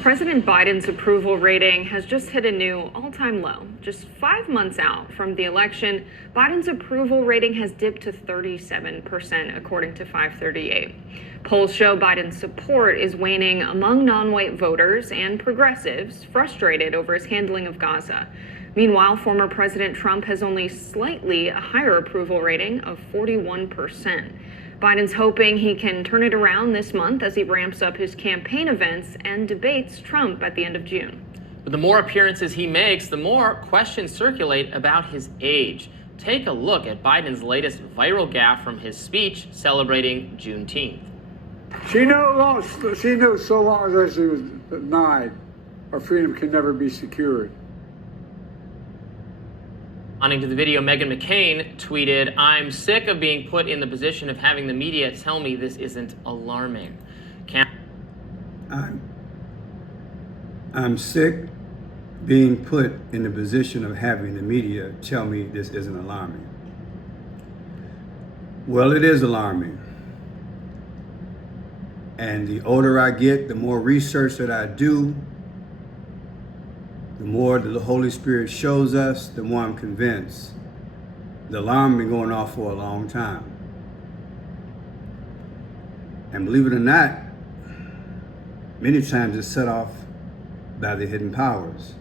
President Biden's approval rating has just hit a new all-time low. Just 5 months out from the election, Biden's approval rating has dipped to 37%, according to 538. Polls show Biden's support is waning among non-white voters and progressives frustrated over his handling of Gaza. Meanwhile, former President Trump has only slightly a higher approval rating of 41%. Biden's hoping he can turn it around this month as he ramps up his campaign events and debates Trump at the end of June. But the more appearances he makes, the more questions circulate about his age. Take a look at Biden's latest viral gaffe from his speech celebrating Juneteenth. She knew so long as she was denied, our freedom can never be secured. Responding to the video, Meghan McCain tweeted, "I'm sick of being put in the position of having the media tell me this isn't alarming." I'm sick being put in the position of having the media tell me this isn't alarming. Well, it is alarming. And the older I get, the more research that I do, the more the Holy Spirit shows us, the more I'm convinced the alarm been going off for a long time. And believe it or not, many times it's set off by the hidden powers.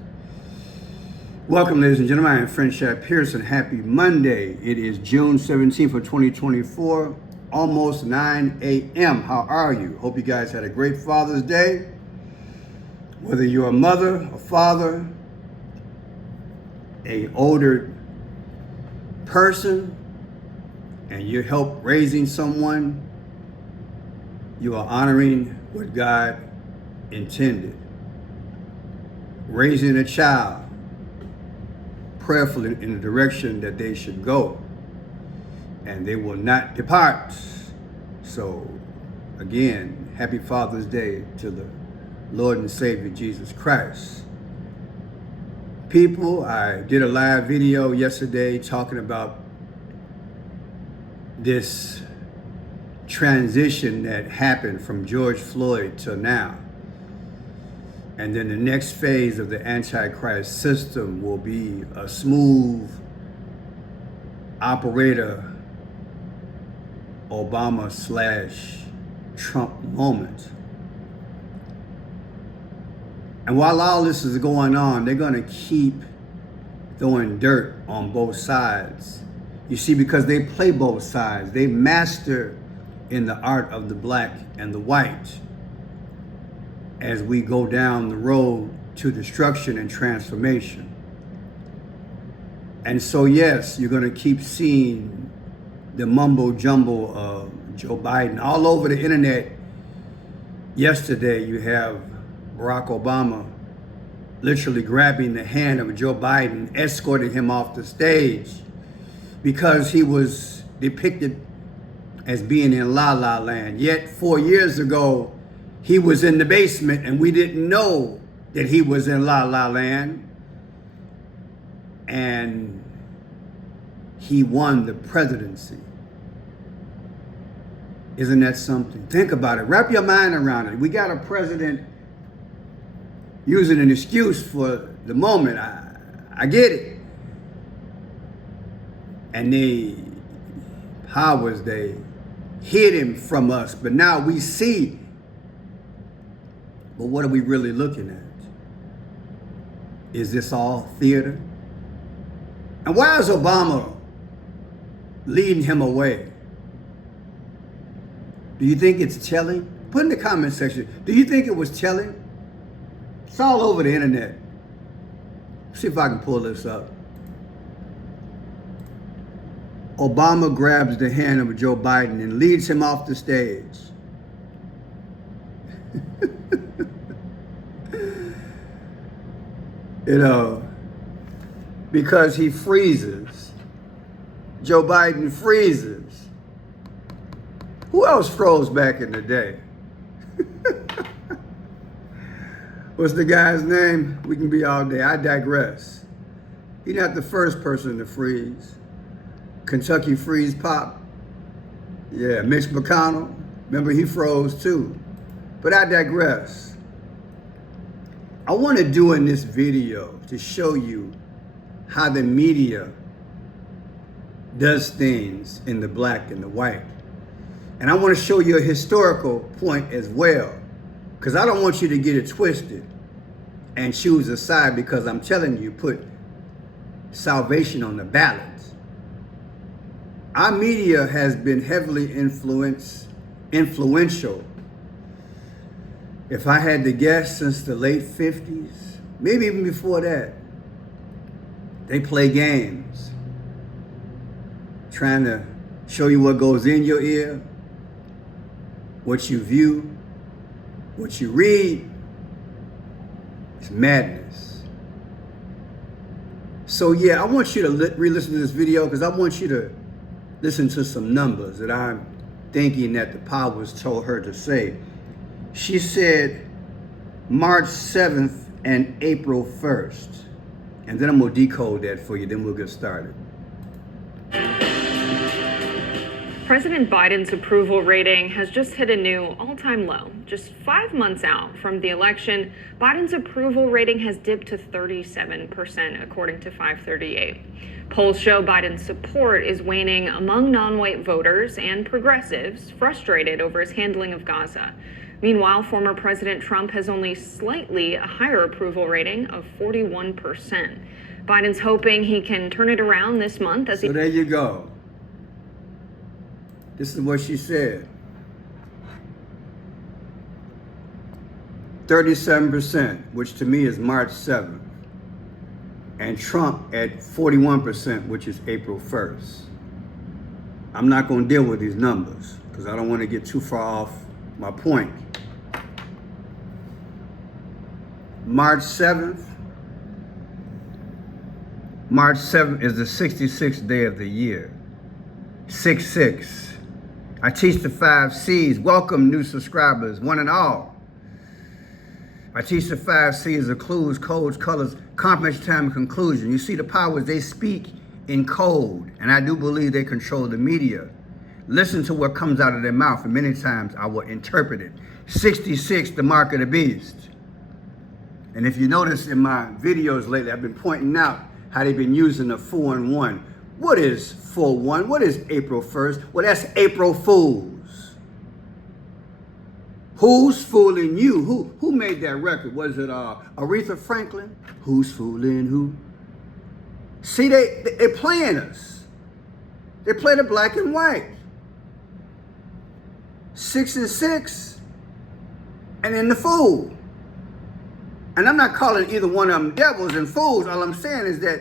Welcome, ladies and gentlemen. I am Friendship Pearson. Happy Monday. It is June 17th of 2024, almost 9 a.m. How are you? Hope you guys had a great Father's Day. Whether you're a mother, a father, an older person, and you help raising someone, you are honoring what God intended. Raising a child prayerfully in the direction that they should go, and they will not depart. So, again, happy Father's Day to the Lord and Savior Jesus Christ. People, I did a live video yesterday talking about this transition that happened from George Floyd till now. And then the next phase of the Antichrist system will be a smooth operator Obama/Trump moment. And while all this is going on, they're going to keep throwing dirt on both sides. You see, because they play both sides. They master in the art of the black and the white as we go down the road to destruction and transformation. And so, yes, you're going to keep seeing the mumbo jumbo of Joe Biden all over the internet. Yesterday, you have Barack Obama literally grabbing the hand of Joe Biden, escorting him off the stage because he was depicted as being in La La Land. Yet 4 years ago, he was in the basement and we didn't know that he was in La La Land. And he won the presidency. Isn't that something? Think about it. Wrap your mind around it. We got a president using an excuse for the moment. I get it. And the powers, they hid him from us, but now we see. But what are we really looking at? Is this all theater? And why is Obama leading him away? Do you think it's telling? Put in the comment section. Do you think it was telling? It's all over the internet. See if I can pull this up. Obama grabs the hand of Joe Biden and leads him off the stage. Because he freezes. Joe Biden freezes. Who else froze back in the day? What's the guy's name? We can be all day. I digress. He's not the first person to freeze. Kentucky Freeze Pop. Yeah, Mitch McConnell. Remember, he froze too. But I digress. I want to do in this video to show you how the media does things in the black and the white. And I want to show you a historical point as well, because I don't want you to get it twisted and choose a side, because I'm telling you, put salvation on the ballot. Our media has been heavily influential. If I had to guess, since the late 50s, maybe even before that, they play games, trying to show you what goes in your ear, what you view, what you read. It's madness. So yeah, I want you to re-listen to this video, because I want you to listen to some numbers that I'm thinking that the powers told her to say. She said March 7th and April 1st. And then I'm going to decode that for you, then we'll get started. President Biden's approval rating has just hit a new all-time low. Just 5 months out from the election, Biden's approval rating has dipped to 37%, according to 538. Polls show Biden's support is waning among non-white voters and progressives frustrated over his handling of Gaza. Meanwhile, former President Trump has only slightly a higher approval rating of 41%. Biden's hoping he can turn it around this month as So there you go. This is what she said. 37%, which to me is March 7th. And Trump at 41%, which is April 1st. I'm not going to deal with these numbers because I don't want to get too far off my point. March 7th. March 7th is the 66th day of the year. 6-6. I teach the 5 C's. Welcome, new subscribers, one and all. I teach the 5 C's of clues, codes, colors, comprehension, time, and conclusion. You see, the powers, they speak in code, and I do believe they control the media. Listen to what comes out of their mouth, and many times I will interpret it. 66, the mark of the beast. And if you notice in my videos lately, I've been pointing out how they've been using the 4 and 1. What is 4-1? What is April 1st? Well, that's April Fools. Who's fooling you? Who made that record? Was it Aretha Franklin? Who's fooling who? See, they're playing us. They play the black and white. 6 and 6, and then the fool. And I'm not calling either one of them devils and fools. All I'm saying is that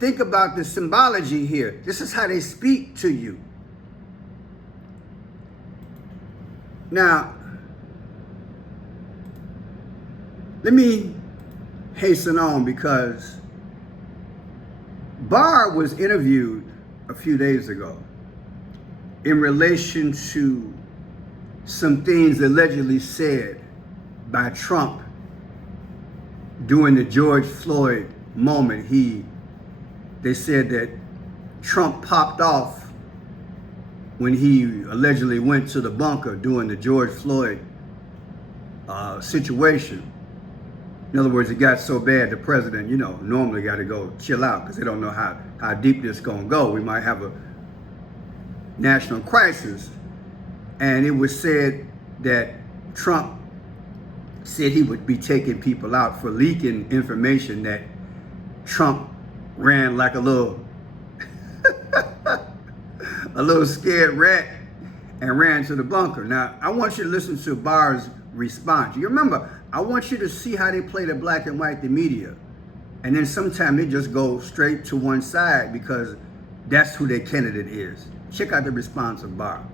think about the symbology here. This is how they speak to you. Now, let me hasten on, because Barr was interviewed a few days ago in relation to some things allegedly said by Trump during the George Floyd moment. They said that Trump popped off when he allegedly went to the bunker during the George Floyd situation. In other words, it got so bad the president, normally got to go chill out because they don't know how deep this is going to go. We might have a national crisis. And it was said that Trump said he would be taking people out for leaking information that Trump ran like a little scared rat and ran to the bunker. Now, I want you to listen to Barr's response. You remember, I want you to see how they play the black and white, the media. And then sometimes they just go straight to one side because that's who their candidate is. Check out the response of Barr.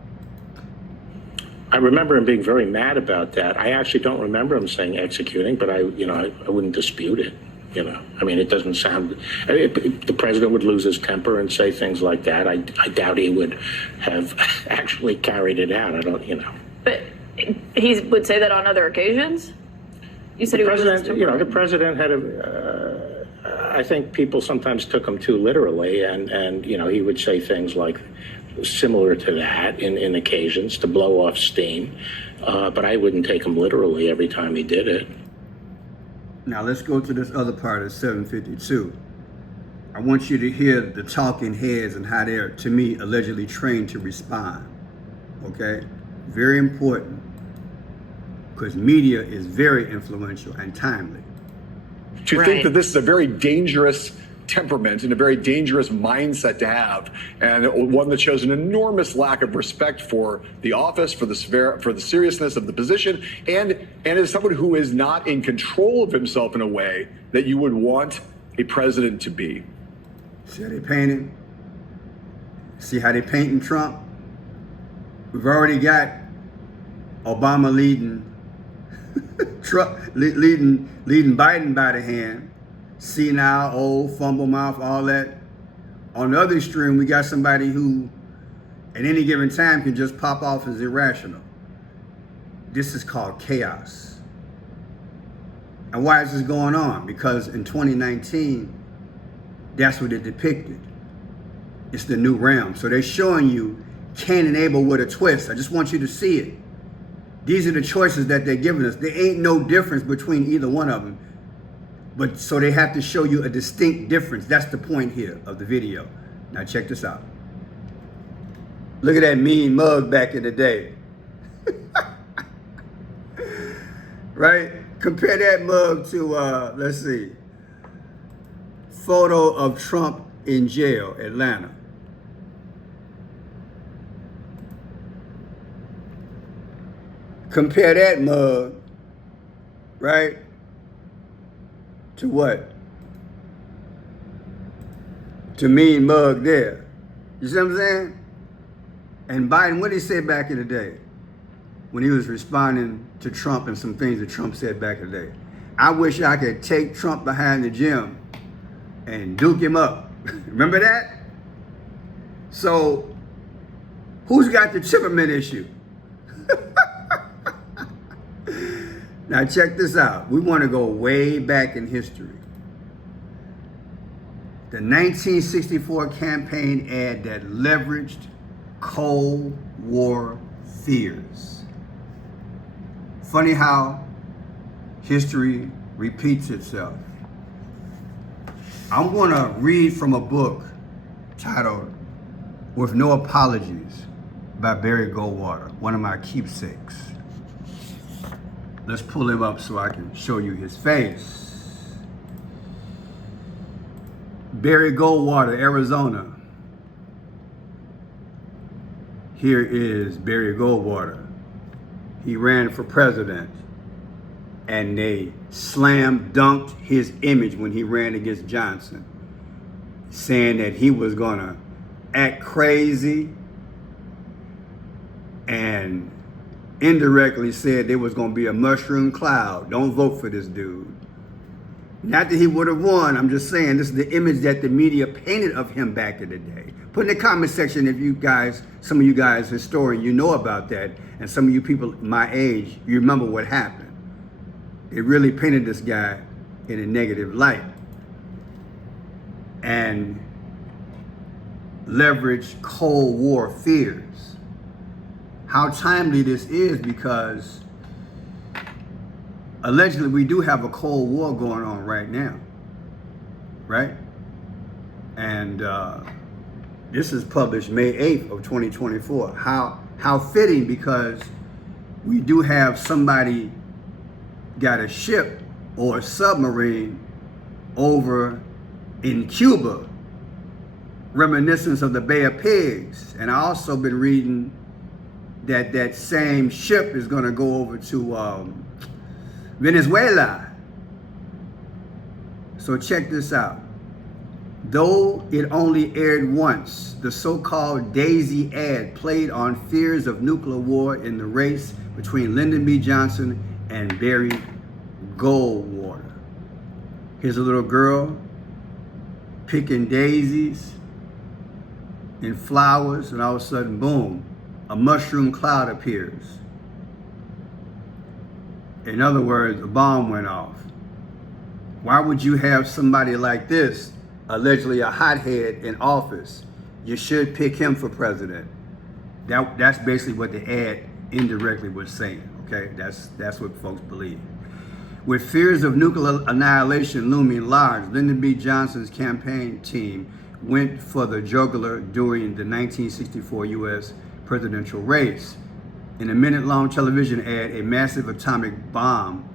I remember him being very mad about that. I actually don't remember him saying executing, but I wouldn't dispute it. I mean, it doesn't sound. The president would lose his temper and say things like that. I doubt he would have actually carried it out. But he would say that on other occasions. You said he would lose his temper. The president had a. I think people sometimes took him too literally, and he would say things like similar to that in occasions to blow off steam, but I wouldn't take him literally every time he did it. Now let's go to this other part of 752. I want you to hear the talking heads and how they're, to me, allegedly trained to respond. Okay? Very important. Because media is very influential and timely. To think that this is a very dangerous temperament and a very dangerous mindset to have, and one that shows an enormous lack of respect for the office, for the seriousness of the position, and as someone who is not in control of himself in a way that you would want a president to be. See how they painting? See how they painting Trump? We've already got Obama leading Trump leading Biden by the hand. Senile, old, fumble mouth, all that. On the other extreme, we got somebody who at any given time can just pop off as irrational. This is called chaos. And why is this going on? Because in 2019, that's what it depicted. It's the new realm. So they're showing you Cain and Abel with a twist. I just want you to see it. These are the choices that they're giving us. There ain't no difference between either one of them. But so they have to show you a distinct difference. That's the point here of the video. Now check this out. Look at that mean mug back in the day. Right? Compare that mug to, let's see, photo of Trump in jail, Atlanta. Compare that mug, right, to what? To mean mug there. You see what I'm saying? And Biden, what did he say back in the day when he was responding to Trump and some things that Trump said back in the day? I wish I could take Trump behind the gym and duke him up. Remember that? So, who's got the temperament issue? Now check this out. We want to go way back in history. The 1964 campaign ad that leveraged Cold War fears. Funny how history repeats itself. I'm going to read from a book titled With No Apologies by Barry Goldwater, one of my keepsakes. Let's pull him up so I can show you his face. Barry Goldwater, Arizona. Here is Barry Goldwater. He ran for president, and they slam dunked his image when he ran against Johnson, saying that he was gonna act crazy, and indirectly said there was going to be a mushroom cloud. Don't vote for this dude. Not that he would have won. I'm just saying this is the image that the media painted of him back in the day. Put in the comment section if you guys, some of you guys, historian, you know about that. And some of you people my age, you remember what happened. It really painted this guy in a negative light. And leveraged Cold War fears. How timely this is, because allegedly we do have a Cold War going on right now, right? And this is published May 8th of 2024. How fitting, because we do have somebody got a ship or a submarine over in Cuba, reminiscence of the Bay of Pigs. And I also been reading that same ship is going to go over to Venezuela. So check this out. Though it only aired once, the so-called Daisy ad played on fears of nuclear war in the race between Lyndon B. Johnson and Barry Goldwater. Here's a little girl picking daisies and flowers, and all of a sudden, boom, a mushroom cloud appears. In other words, a bomb went off. Why would you have somebody like this, allegedly a hothead, in office? You should pick him for president. That's basically what the ad indirectly was saying, okay? That's what folks believe. With fears of nuclear annihilation looming large, Lyndon B. Johnson's campaign team went for the jugular during the 1964 U.S. presidential race. In a minute-long television ad, a massive atomic bomb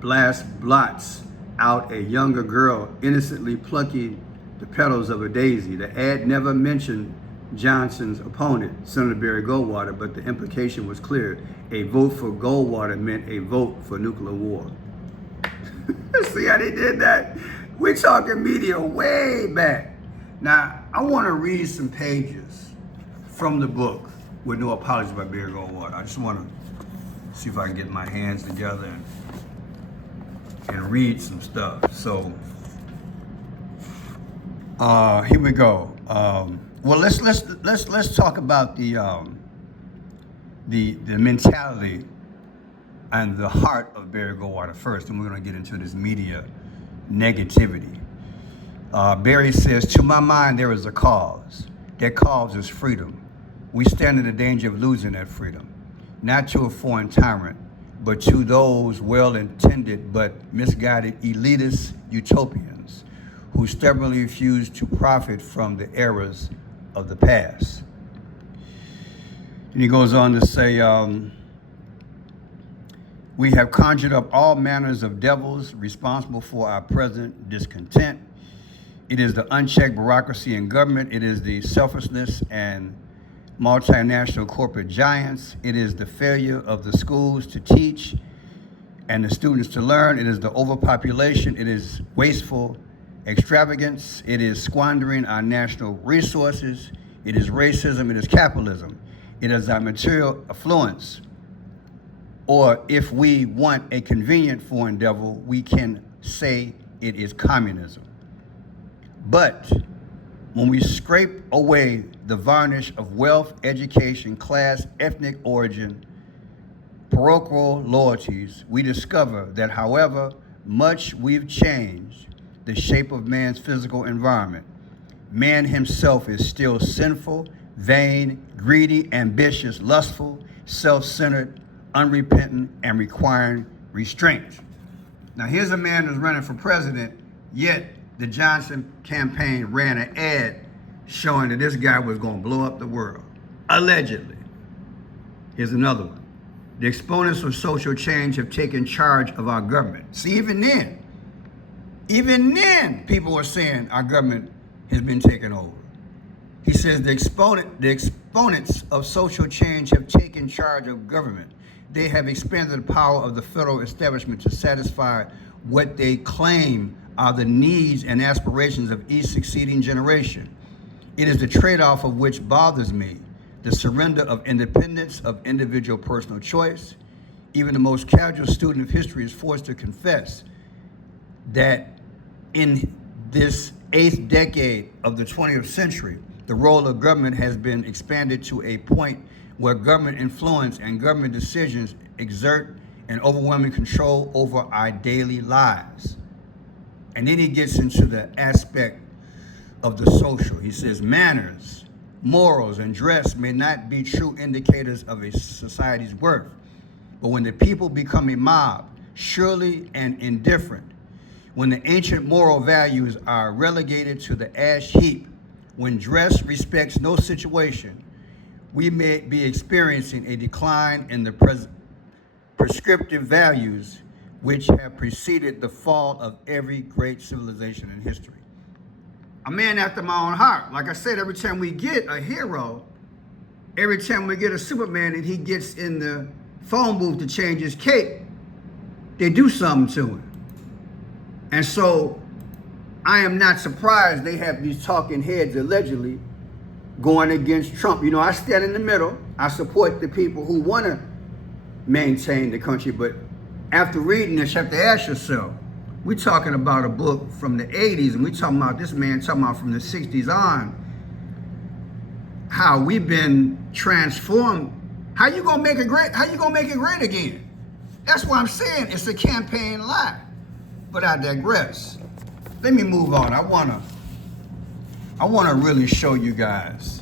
blots out a younger girl innocently plucking the petals of a daisy. The ad never mentioned Johnson's opponent, Senator Barry Goldwater, but the implication was clear. A vote for Goldwater meant a vote for nuclear war. See how they did that? We're talking media way back. Now, I want to read some pages from the book with no apologies by Barry Goldwater. I just want to see if I can get my hands together and read some stuff. So, here we go. Well, let's talk about the mentality and the heart of Barry Goldwater first, and we're going to get into this media negativity. Barry says, "To my mind, there is a cause. That cause is freedom. We stand in the danger of losing that freedom, not to a foreign tyrant, but to those well-intended but misguided elitist utopians who stubbornly refuse to profit from the errors of the past." And he goes on to say, "We have conjured up all manners of devils responsible for our present discontent. It is the unchecked bureaucracy in government. It is the selfishness and multinational corporate giants. It is the failure of the schools to teach and the students to learn. It is the overpopulation. It is wasteful extravagance. It is squandering our national resources. It is racism. It is capitalism. It is our material affluence. Or if we want a convenient foreign devil, we can say it is communism. But when we scrape away the varnish of wealth, education, class, ethnic origin, parochial loyalties, we discover that however much we've changed the shape of man's physical environment, man himself is still sinful, vain, greedy, ambitious, lustful, self-centered, unrepentant, and requiring restraint." Now here's a man who's running for president, yet the Johnson campaign ran an ad showing that this guy was going to blow up the world, allegedly. Here's another one. "The exponents of social change have taken charge of our government." See, even then, people are saying our government has been taken over. He says the exponents of social change have taken charge of government. They have expanded the power of the federal establishment to satisfy what they claim are the needs and aspirations of each succeeding generation. It is the trade-off of which bothers me, the surrender of independence, of individual personal choice. Even the most casual student of history is forced to confess that in this 8th decade of the 20th century, the role of government has been expanded to a point where government influence and government decisions exert an overwhelming control over our daily lives. And then he gets into the aspect of the social. He says, "Manners, morals, and dress may not be true indicators of a society's worth, but when the people become a mob, surely and indifferent, when the ancient moral values are relegated to the ash heap, when dress respects no situation, we may be experiencing a decline in the prescriptive values which have preceded the fall of every great civilization in history." A man after my own heart. Like I said, every time we get a hero, every time we get a Superman and he gets in the phone booth to change his cape, they do something to him. And so I am not surprised they have these talking heads allegedly going against Trump. You know, I stand in the middle. I support the people who want to maintain the country. But after reading this, you have to ask yourself, we're talking about a book from the 80s, and we're talking about this man talking about from the 60s on, how we've been transformed. How you gonna make it great? How you gonna make it great again? That's what I'm saying. It's a campaign lie. But I digress. Let me move on. I wanna really show you guys.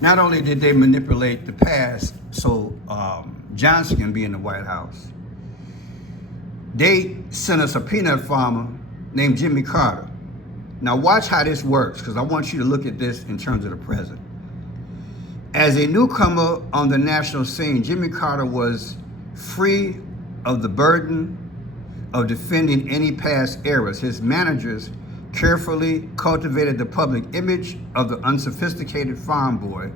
Not only did they manipulate the past so Johnson can be in the White House, they sent us a peanut farmer named Jimmy Carter. Now watch how this works, because I want you to look at this in terms of the present. As a newcomer on the national scene, Jimmy Carter was free of the burden of defending any past errors. His managers carefully cultivated the public image of the unsophisticated farm boy,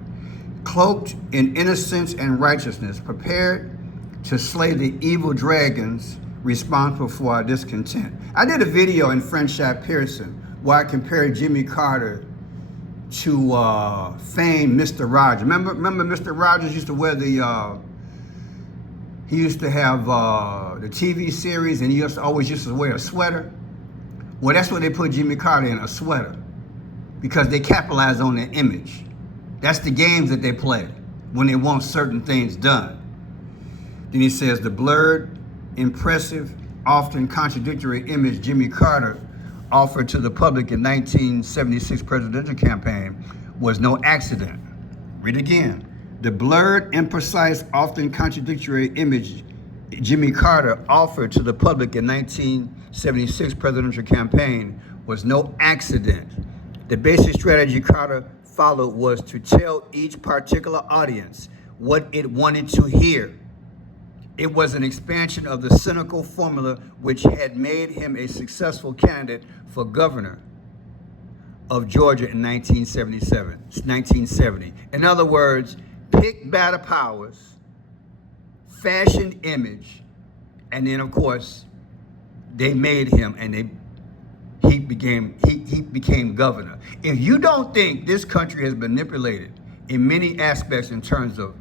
cloaked in innocence and righteousness, prepared to slay the evil dragons responsible for our discontent. I did a video in Friendship Pearson where I compared Jimmy Carter to famed Mr. Rogers. Remember Mr. Rogers used to wear he used to have the TV series, and he always used to wear a sweater. Well, that's what they put Jimmy Carter in, a sweater, because they capitalize on their image. That's the games that they play when they want certain things done. Then he says the blurred, impressive, often contradictory image Jimmy Carter offered to the public in 1976 presidential campaign was no accident. Read again. The blurred, imprecise, often contradictory image Jimmy Carter offered to the public in 1976 presidential campaign was no accident. The basic strategy Carter followed was to tell each particular audience what it wanted to hear. It was an expansion of the cynical formula which had made him a successful candidate for governor of Georgia in 1970. In other words, pick battle powers, fashion image, and then of course they made him, and he became governor. If you don't think this country has been manipulated in many aspects in terms of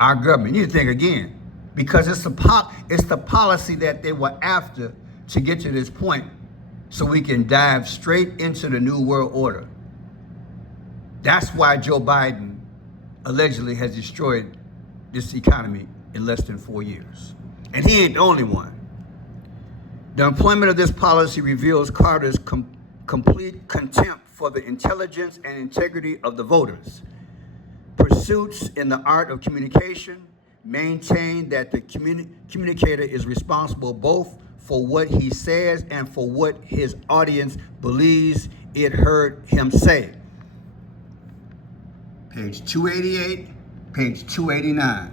our government, you need to think again, because it's the policy that they were after to get to this point, so we can dive straight into the new world order. That's why Joe Biden allegedly has destroyed this economy in less than 4 years. And he ain't the only one. The employment of this policy reveals Carter's complete contempt for the intelligence and integrity of the voters. Pursuits in the art of communication maintain that the communicator is responsible both for what he says and for what his audience believes it heard him say. Page 288, page 289.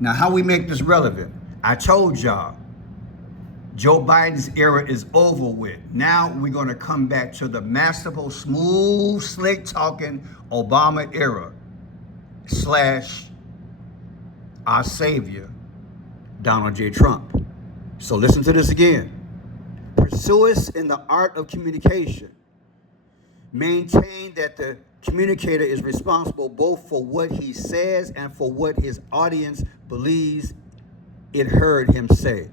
Now, how we make this relevant? I told y'all, Joe Biden's era is over with. Now we're gonna come back to the masterful, smooth, slick talking Obama era / our savior, Donald J. Trump. So listen to this again. Pursuers in the art of communication maintain that the communicator is responsible both for what he says and for what his audience believes it heard him say.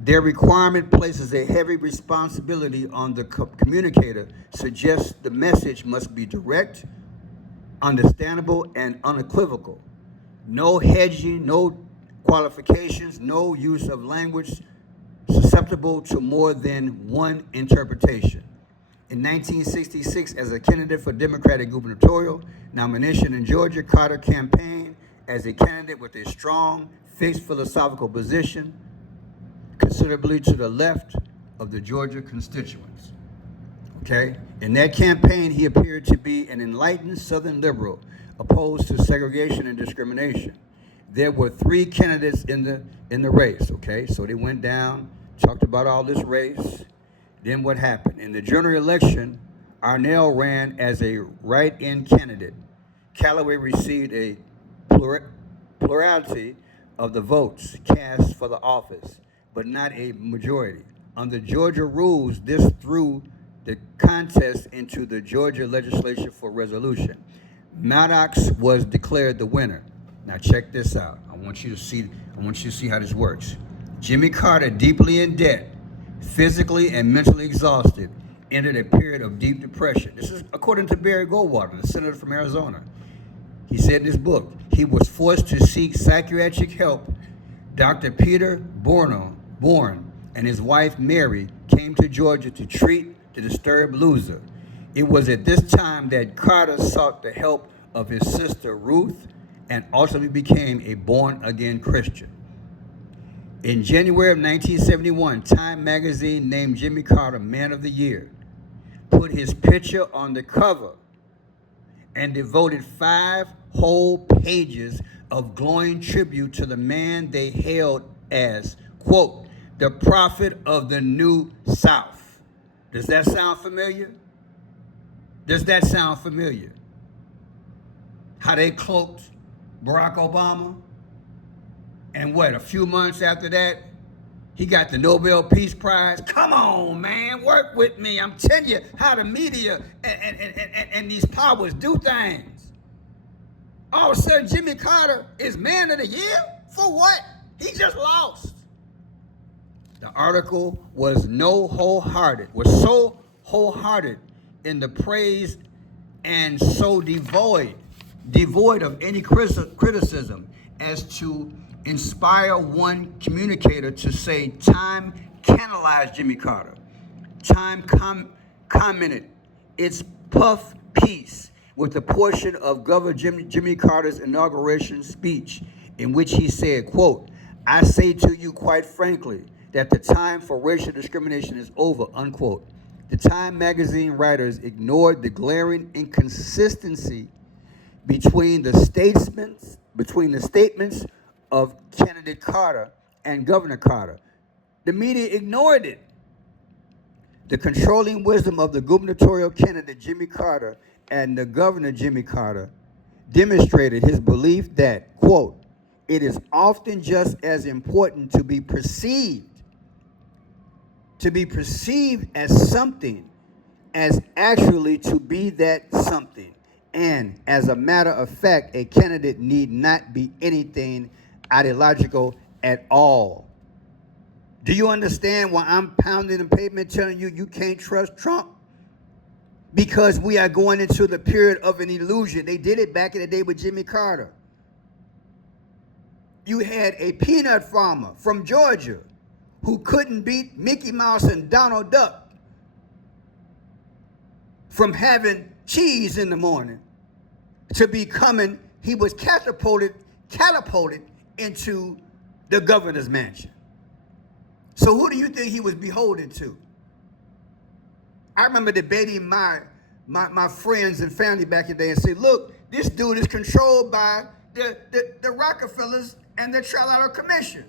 Their requirement places a heavy responsibility on the communicator, suggests the message must be direct, understandable, and unequivocal. No hedging, no qualifications, no use of language susceptible to more than one interpretation. In 1966, as a candidate for Democratic gubernatorial nomination in Georgia, Carter campaigned as a candidate with a strong, fixed philosophical position, considerably to the left of the Georgia constituents. Okay? In that campaign, he appeared to be an enlightened Southern liberal, opposed to segregation and discrimination. There were 3 candidates in the race, okay? So they went down, talked about all this race. Then what happened? In the general election, Arnell ran as a write-in candidate. Callaway received a plurality of the votes cast for the office, but not a majority. Under Georgia rules, this threw the contest into the Georgia legislature for resolution. Maddox was declared the winner. Now check this out. I want you to see how this works. Jimmy Carter, deeply in debt, physically and mentally exhausted, entered a period of deep depression. This is according to Barry Goldwater, the senator from Arizona. He said in his book, he was forced to seek psychiatric help. Dr. Peter Bourne and his wife Mary came to Georgia to treat the disturbed loser. It was at this time that Carter sought the help of his sister Ruth and ultimately became a born-again Christian. In January of 1971, Time magazine named Jimmy Carter Man of the Year, put his picture on the cover, and devoted 5 whole pages of glowing tribute to the man they hailed as, quote, the prophet of the New South. Does that sound familiar? Does that sound familiar? How they cloaked Barack Obama? And what, a few months after that, he got the Nobel Peace Prize? Come on, man, work with me. I'm telling you how the media and these powers do things. All of a sudden, Jimmy Carter is Man of the Year? For what? He just lost. The article was so wholehearted in the praise and so devoid of any criticism as to inspire one communicator to say Time canalized Jimmy Carter. Time commented its puff piece with a portion of Governor Jimmy Carter's inauguration speech in which he said, quote, I say to you quite frankly that the time for racial discrimination is over, unquote. The Time magazine writers ignored the glaring inconsistency between the statements of candidate Carter and Governor Carter. The media ignored it. The controlling wisdom of the gubernatorial candidate Jimmy Carter and the governor Jimmy Carter demonstrated his belief that, quote, it is often just as important to be perceived as something as actually to be that something. And as a matter of fact, a candidate need not be anything ideological at all. Do you understand why I'm pounding the pavement telling you you can't trust Trump? Because we are going into the period of an illusion. They did it back in the day with Jimmy Carter. You had a peanut farmer from Georgia who couldn't beat Mickey Mouse and Donald Duck from having cheese in the morning to becoming, he was catapulted into the governor's mansion. So who do you think he was beholden to? I remember debating my friends and family back in the day and say, look, this dude is controlled by the Rockefellers and the Trilateral Commission.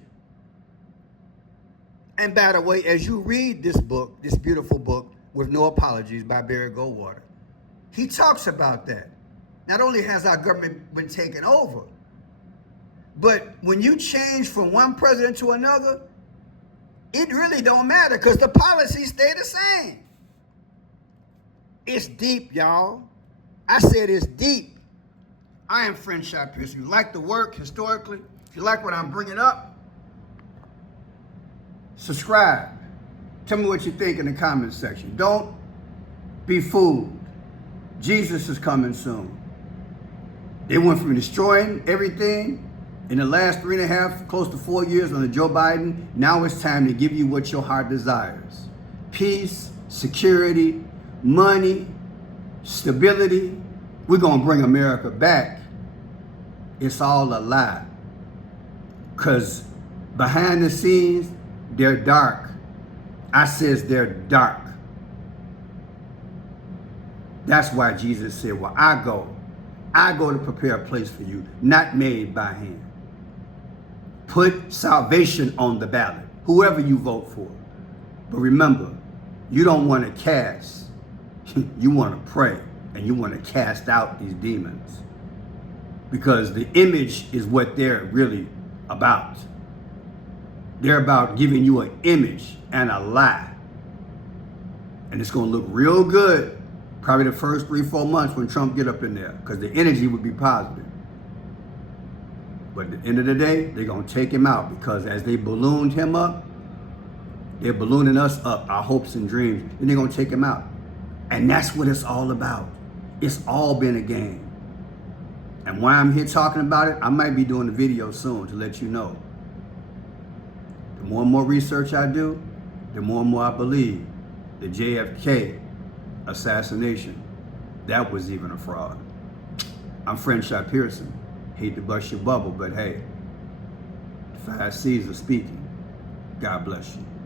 And by the way, as you read this book, this beautiful book, With No Apologies by Barry Goldwater, he talks about that. Not only has our government been taken over, but when you change from one president to another, it really don't matter because the policies stay the same. It's deep, y'all. I said it's deep. I am Friendship Pierce. If you like the work historically, if you like what I'm bringing up, subscribe. Tell me what you think in the comments section. Don't be fooled. Jesus is coming soon. They went from destroying everything in the last 3.5, close to 4 years under Joe Biden. Now it's time to give you what your heart desires. Peace, security, money, stability. We're going to bring America back. It's all a lie. Because behind the scenes, they're dark. I says they're dark. That's why Jesus said, well, I go to prepare a place for you, not made by hand. Put salvation on the ballot, whoever you vote for. But remember, you don't want to cast, you want to pray, and you want to cast out these demons. Because the image is what they're really about. They're about giving you an image and a lie. And it's going to look real good probably the first 3-4 months when Trump get up in there, because the energy would be positive. But at the end of the day, they're going to take him out, because as they ballooned him up, they're ballooning us up, our hopes and dreams, and they're going to take him out. And that's what it's all about. It's all been a game. And while I'm here talking about it, I might be doing a video soon to let you know. The more and more research I do, the more and more I believe the JFK assassination, that was even a fraud. I'm Friendship Pearson. Hate to bust your bubble, but hey, the 5 C's are speaking. God bless you.